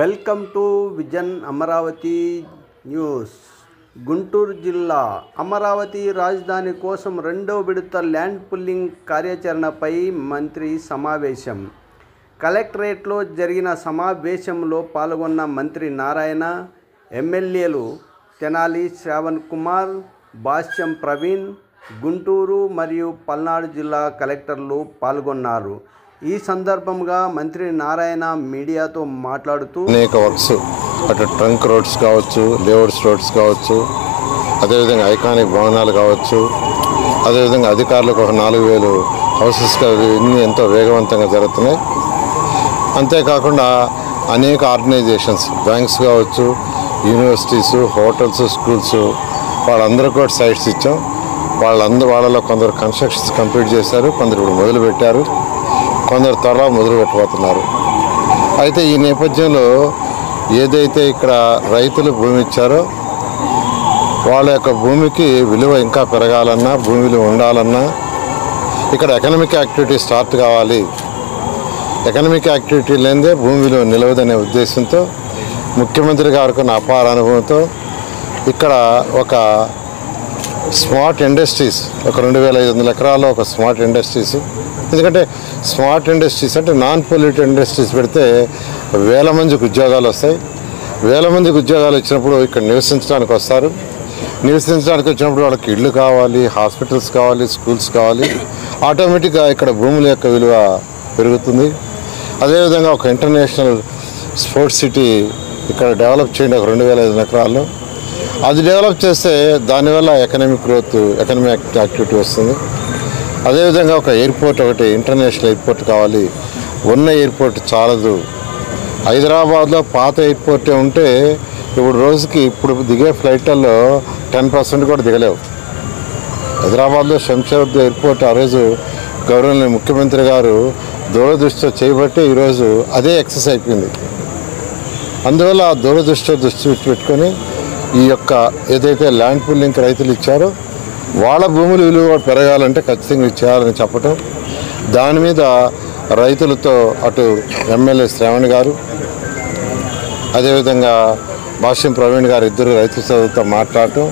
Welcome to vision Amaravati news. Guntur జిల్లా అమరావతి రాజధాని కోసం రెండవ విడత ల్యాండ్ పుల్లింగ్ కార్యాచరణపై మంత్రి సమావేశం. కలెక్టరేట్లో జరిగిన సమావేశంలో పాల్గొన్న మంత్రి నారాయణ, ఎమ్మెల్యేలు తెనాలి శ్రావణ్ కుమార్, భాష్యం ప్రవీణ్, గుంటూరు మరియు పల్నాడు జిల్లా కలెక్టర్లు పాల్గొన్నారు. ఈ సందర్భంగా మంత్రి నారాయణ మీడియాతో మాట్లాడుతూ అనేక వర్క్స్ అటు ట్రంక్ రోడ్స్ కావచ్చు, లేఅవుట్స్ రోడ్స్ కావచ్చు, అదేవిధంగా ఐకానిక్ భవనాలు కావచ్చు, అదేవిధంగా అధికారులకు ఒక 4,000 హౌసెస్ ఇన్ని ఎంతో వేగవంతంగా జరుగుతున్నాయి. అంతేకాకుండా అనేక ఆర్గనైజేషన్స్, బ్యాంక్స్ కావచ్చు, యూనివర్సిటీస్, హోటల్స్, స్కూల్స్ వాళ్ళందరూ కూడా సైట్స్ ఇచ్చాం. వాళ్ళలో కొందరు కన్స్ట్రక్షన్స్ కంప్లీట్ చేశారు, కొందరు ఇప్పుడు మొదలుపెట్టారు, కొందరు త్వరలో మొదలు పెట్టబోతున్నారు. అయితే ఈ నేపథ్యంలో ఏదైతే ఇక్కడ రైతులు భూమి ఇచ్చారో వాళ్ళ యొక్క భూమికి విలువ ఇంకా పెరగాలన్నా, భూమి విలువ ఉండాలన్నా ఇక్కడ ఎకనామిక్ యాక్టివిటీ స్టార్ట్ కావాలి. ఎకనామిక్ యాక్టివిటీ లేనిదే భూమి విలువ నిలవదనే ఉద్దేశంతో ముఖ్యమంత్రి గారికి ఉన్న అపార అనుభవంతో ఇక్కడ ఒక స్మార్ట్ ఇండస్ట్రీస్, ఒక 2,500 ఎకరాల్లో ఒక స్మార్ట్ ఇండస్ట్రీస్, ఎందుకంటే స్మార్ట్ ఇండస్ట్రీస్ అంటే నాన్ పొల్యూటెడ్ ఇండస్ట్రీస్ పెడితే వేల మందికి ఉద్యోగాలు వస్తాయి. వేల మందికి ఉద్యోగాలు వచ్చినప్పుడు ఇక్కడ నివసించడానికి వస్తారు. నివసించడానికి వచ్చినప్పుడు వాళ్ళకి ఇళ్ళు కావాలి, హాస్పిటల్స్ కావాలి, స్కూల్స్ కావాలి. ఆటోమేటిక్గా ఇక్కడ భూముల యొక్క విలువ పెరుగుతుంది. అదేవిధంగా ఒక ఇంటర్నేషనల్ స్పోర్ట్స్ సిటీ ఇక్కడ డెవలప్ చేయండి, ఒక 2,500 ఎకరాల్లో. అది డెవలప్ చేస్తే దానివల్ల ఎకనామిక్ గ్రోత్, ఎకనామిక్ యాక్టివిటీ వస్తుంది. అదేవిధంగా ఒక ఎయిర్పోర్ట్, ఒకటి ఇంటర్నేషనల్ ఎయిర్పోర్ట్ కావాలి. ఉన్న ఎయిర్పోర్ట్ చాలదు. హైదరాబాద్లో పాత ఎయిర్పోర్టే ఉంటే ఇప్పుడు రోజుకి ఇప్పుడు దిగే ఫ్లైట్లలో 10% కూడా దిగలేవు. హైదరాబాద్లో శంషాబాద్ ఎయిర్పోర్ట్ ఆ రోజు గౌరవనీయ ముఖ్యమంత్రి గారు దూరదృష్టితో చేయబట్టి ఈరోజు అదే ఎక్సెస్ అయిపోయింది. అందువల్ల ఆ దూరదృష్టితో దృష్టి పెట్టుకొని ఈ యొక్క ఏదైతే ల్యాండ్ పుల్లింగ్ రైతులు ఇచ్చారో వాళ్ళ భూముల విలువ పెరగాలంటే ఖచ్చితంగా చేయాలని చెప్పటం, దాని మీద రైతులతో అటు ఎమ్మెల్యే శ్రావణ్ గారు, అదేవిధంగా భాష్యం ప్రవీణ్ గారు ఇద్దరు రైతుల చదువుతో మాట్లాడటం,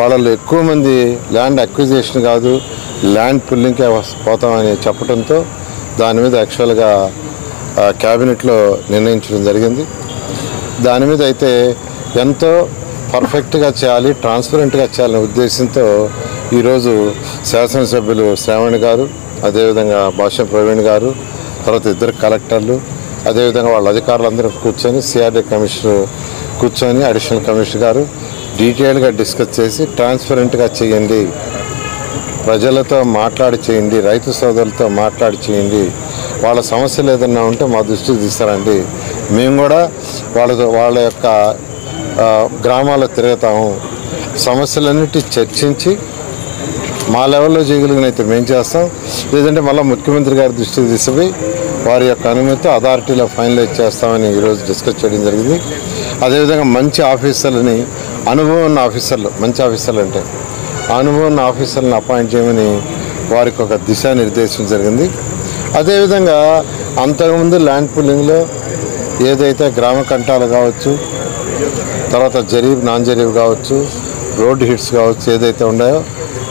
వాళ్ళలో ఎక్కువ మంది ల్యాండ్ అక్విజిషన్ కాదు ల్యాండ్ పుల్లింగ్కే పోతామని చెప్పడంతో దాని మీద యాక్చువల్గా క్యాబినెట్లో నిర్ణయించడం జరిగింది. దాని మీద అయితే ఎంతో పర్ఫెక్ట్గా చేయాలి, ట్రాన్స్పరెంట్గా చేయాలనే ఉద్దేశంతో ఈరోజు శాసనసభ్యులు శ్రావణ్ గారు, అదేవిధంగా భాష్యం ప్రవీణ్ గారు, తర్వాత ఇద్దరు కలెక్టర్లు, అదేవిధంగా వాళ్ళ అధికారులందరూ కూర్చొని సిఆర్డీ కమిషనర్ కూర్చొని అడిషనల్ కమిషనర్ గారు డీటెయిల్గా డిస్కస్ చేసి ట్రాన్స్పరెంట్గా చేయండి, ప్రజలతో మాట్లాడి చేయండి, రైతు సోదరులతో మాట్లాడి చేయండి, వాళ్ళ సమస్యలు ఏదన్నా ఉంటే మా దృష్టికి తీస్తారండి, మేము కూడా వాళ్ళ యొక్క గ్రామాల్లో తిరుగుతాము, సమస్యలన్నిటి చర్చించి మా లెవెల్లో చేయగలిగినైతే మేము చేస్తాం, లేదంటే మళ్ళీ ముఖ్యమంత్రి గారి దృష్టికి తీసుకుపోయి వారి యొక్క అనుమతితో అథారిటీలో ఫైనలైజ్ చేస్తామని ఈరోజు డిస్కస్ చేయడం జరిగింది. అదేవిధంగా మంచి ఆఫీసర్లని, అనుభవం ఉన్న ఆఫీసర్లు, మంచి ఆఫీసర్లు అంటే అనుభవం ఉన్న ఆఫీసర్లను అపాయింట్ చేయమని వారికి ఒక దిశానిర్దేశం జరిగింది. అదేవిధంగా అంతకుముందు ల్యాండ్ పుల్లింగ్లో ఏదైతే గ్రామ కంటాలు కావచ్చు, తర్వాత జరీబ్, నాన్ జరీబ్ కావచ్చు, రోడ్డు హిట్స్ కావచ్చు, ఏదైతే ఉన్నాయో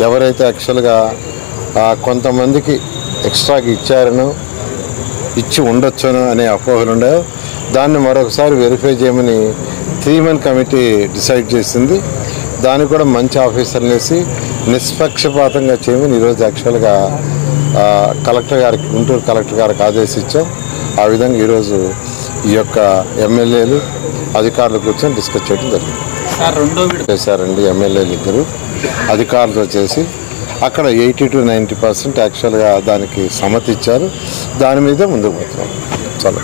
ఎవరైతే యాక్చువల్గా కొంతమందికి ఎక్స్ట్రాకి ఇచ్చారనో ఇచ్చి ఉండొచ్చునో అనే అపోహలు ఉన్నాయో దాన్ని మరొకసారి వెరిఫై చేయమని 3-man కమిటీ డిసైడ్ చేసింది. దానికి కూడా మంచి ఆఫీసర్లు వేసి నిష్పక్షపాతంగా చేయమని ఈరోజు యాక్చువల్గా కలెక్టర్ గారికి, గుంటూరు కలెక్టర్ గారికి ఆదేశించాం. ఆ విధంగా ఈరోజు ఈ యొక్క ఎమ్మెల్యేలు, అధికారులు కూర్చొని డిస్కస్ చేయడం జరిగింది. చేశారండి ఎమ్మెల్యేలు ఇద్దరు అధికారులతో చేసి అక్కడ 80 to 90% యాక్చువల్గా దానికి సమ్మతి ఇచ్చారు. దాని మీద ముందుకు పోతున్నాం. చాలా